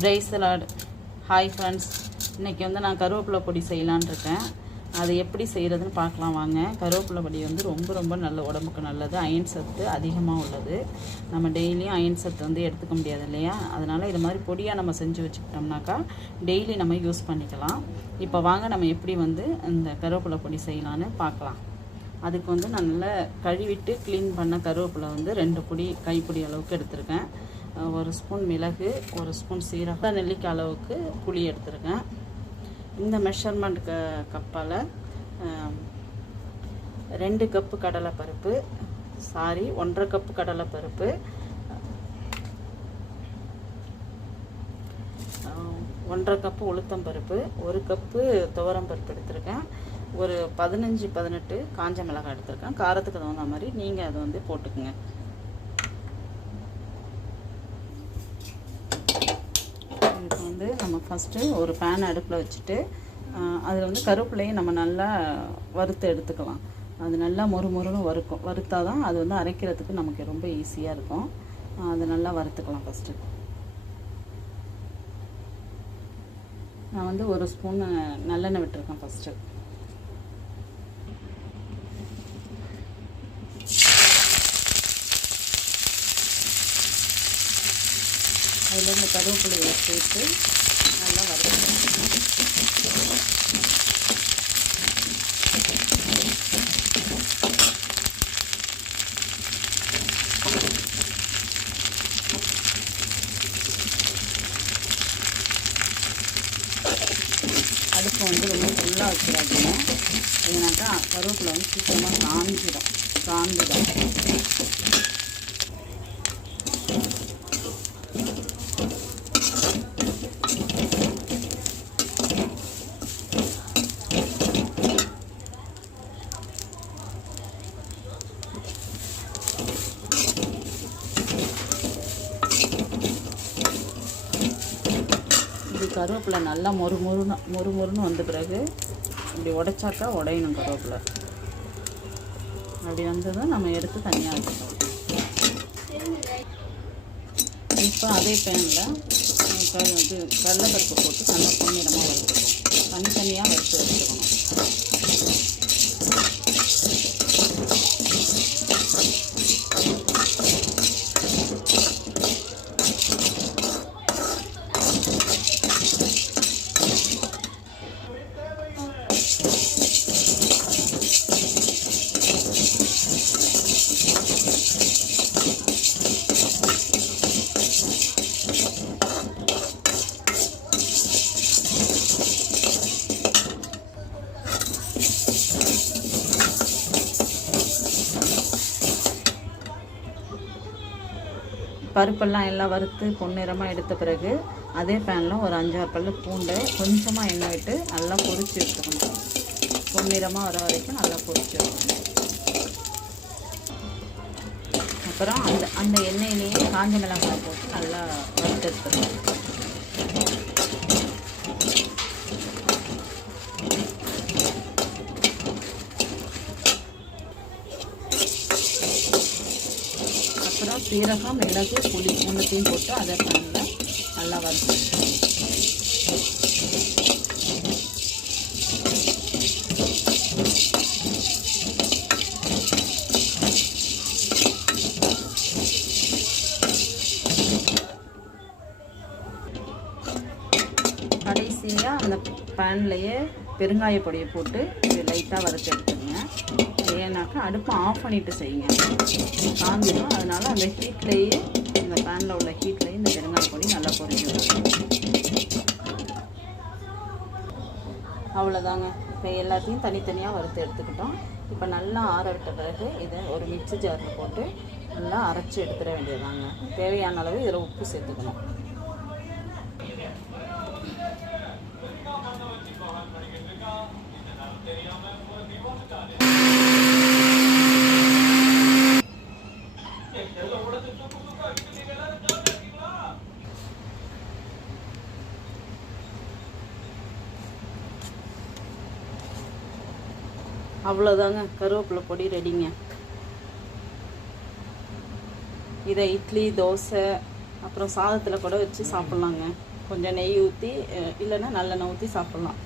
Praise the Lord. Hi friends, இன்றைக்கி வந்து நான் கருவேப்பிலை பொடி செய்யலான்னு இருக்கேன். அது எப்படி செய்கிறதுன்னு பார்க்கலாம் வாங்க. கருவேப்பிலை பொடி வந்து ரொம்ப ரொம்ப நல்ல, உடம்புக்கு நல்லது, அயன் சத்து அதிகமாக உள்ளது. நம்ம டெய்லியும் அயன் சத்து வந்து எடுத்துக்க முடியாது இல்லையா, அதனால் இது மாதிரி பொடியாக நம்ம செஞ்சு வச்சுக்கிட்டோம்னாக்கா டெய்லி நம்ம யூஸ் பண்ணிக்கலாம். இப்போ வாங்க நம்ம எப்படி வந்து இந்த கருவேப்பிலை பொடி செய்யலான்னு பார்க்கலாம். அதுக்கு வந்து நான் நல்லா கழுவிட்டு க்ளீன் பண்ண கருவேப்பிலை வந்து 2 பொடி கைப்பிடி அளவுக்கு எடுத்திருக்கேன். 1 ஸ்பூன் மிளகு, 1 ஸ்பூன் சீரகம், நெல்லிக்காய் அளவுக்கு புளி எடுத்திருக்கேன். இந்த மெஷர்மெண்ட் கப்பால் 2 கப்பு கடலைப்பருப்பு, 1.5 கப்பு கடலைப்பருப்பு, 1.5 கப்பு உளுத்தம்பருப்பு, 1 கப்பு துவரம்பருப்பு எடுத்திருக்கேன். ஒரு 15-18 காஞ்ச மிளகாய் எடுத்திருக்கேன். காரத்துக்கு தகுந்த மாதிரி நீங்கள் அதை வந்து போட்டுக்குங்க. இப்போ வந்து நம்ம ஃபஸ்ட்டு ஒரு பேன் அடுப்பில் வச்சுட்டு அதில் வந்து கருவேப்பிலையும் நம்ம நல்லா வறுத்து எடுத்துக்கலாம். அது நல்லா மொறுமொறுன்னு வறுத்தா தான் அது வந்து அரைக்கிறதுக்கு நமக்கு ரொம்ப ஈஸியாக இருக்கும். அதை நல்லா வறுத்துக்கலாம். ஃபஸ்ட்டு நான் வந்து 1 ஸ்பூன் நல்லெண்ணெய் விட்டுருக்கேன். ஃபஸ்ட்டு அதில் இந்த கருவேப்பிலையை சேர்த்து நல்லா வறுக்கணும். அடுப்பு வந்து ரொம்ப ஃபுல்லாக வச்சிடாதீங்க, ஏன்னாக்கா கருவேப்பிலை வந்து சீக்கிரமாக காஞ்சிடும். கருவேப்பிலை நல்லா மொறுமொறுன்னு வந்த பிறகு இப்படி உடைச்சாக்கா உடையணும். கருவேப்பிலை அப்படி வந்ததும் நம்ம எடுத்து தனியாக வச்சுக்கலாம். இப்போ அதே பேனில் கடலைப்பருப்பு போட்டு நல்லா பொன்னிறமாக வறுத்துக்கணும். தனித்தனியாக வறுத்து வச்சுக்கணும். பருப்பெல்லாம் எல்லாம் வறுத்து பொன்னிறமாக எடுத்த பிறகு அதே பேனில் ஒரு 5-6 பல்லு பூண்டை கொஞ்சமாக எண்ணெய் விட்டு நல்லா பொரிச்சு எடுத்துக்கணும். பொன்னிறமாக வர வரைக்கும் நல்லா பொரிச்சு எடுக்கணும். அப்புறம் அந்த எண்ணெயிலேயே காஞ்ச மிளகாய் போட்டு நல்லா வறுத்து எடுத்துக்கணும். அப்புறம் சீரகம், மிளகு, புளி 3த்தையும் போட்டு அதை பேனில் நல்லா வறுத்து. கடைசியாக அந்த பேன்லேயே பெருங்காய பொடியை போட்டு இது லைட்டாக வறுத்து எடுத்துங்க. ஏன்னாக்கா அடுப்பை ஆஃப் பண்ணிவிட்டு செய்யுங்க, காஞ்சிடும். அதனால் அந்த ஹீட்லேயே, இந்த பேனில் உள்ள ஹீட்லேயே இந்த பெருங்காய பொடி நல்லா பொரிஞ்சிடும். அவ்வளோதாங்க. இப்போ எல்லாத்தையும் தனித்தனியாக வறுத்து எடுத்துக்கிட்டோம். இப்போ நல்லா ஆற விட்ட பிறகு இதை ஒரு மிக்ஸி ஜாரில் போட்டு நல்லா அரைச்சி எடுத்துட வேண்டியதாங்க. தேவையான அளவு இதில் உப்பு சேர்த்துக்கணும். அவ்வளோதாங்க, கருவேப்பிலை பொடி ரெடிங்க. இதை இட்லி, தோசை, அப்புறம் சாதத்தில் கூட வச்சு சாப்பிட்லாங்க. கொஞ்சம் நெய் ஊற்றி இல்லைன்னா நல்லெண்ணெய் ஊற்றி சாப்பிட்லாம்.